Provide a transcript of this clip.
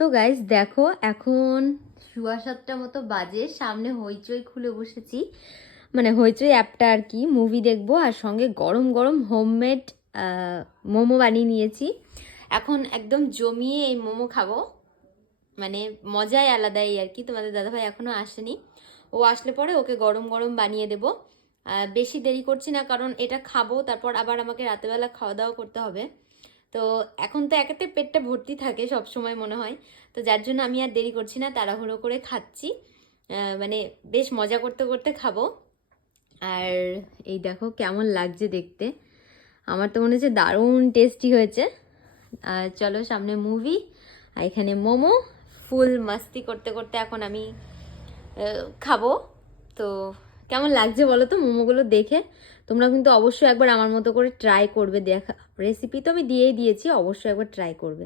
তো গাইস দেখো, এখন 7:15 মতো বাজে, সামনে হইচই খুলে বসেছি, মানে হইচই অ্যাপটা আর কি। মুভি দেখবো আর সঙ্গে গরম গরম হোমমেড মোমো বানিয়ে নিয়েছি। এখন একদম জমিয়ে এই মোমো খাবো, মানে মজাই আলাদাই আর কি। তোমাদের দাদাভাই এখনো আসেনি, ও আসলে পরে ওকে গরম গরম বানিয়ে দেবো। বেশি দেরি করছি না, কারণ এটা খাবো তারপর আবার আমাকে রাতেবেলা খাওয়া দাওয়া করতে হবে। তো এখন তো একেতে পেটটা ভর্তি থাকে সব সময় মনে হয়, তো যার জন্য আমি আর দেরি করছি না, তাড়াহুড়ো করে খাচ্ছি। মানে বেশ মজা করতে করতে খাবো। আর এই দেখো কেমন লাগছে দেখতে, আমার তো মনে হচ্ছে দারুণ টেস্টি হয়েছে। চলো সামনে মুভি আর এখানে মোমো, ফুল মাস্তি করতে করতে এখন আমি খাবো। তো কেমন লাগছে বলো তো মোমোগুলো দেখে? তোমরা কিন্তু অবশ্যই একবার আমার মতো করে ট্রাই করবে। দেখা রেসিপি তো আমি দিয়েই দিয়েছি, অবশ্যই একবার ট্রাই করবে।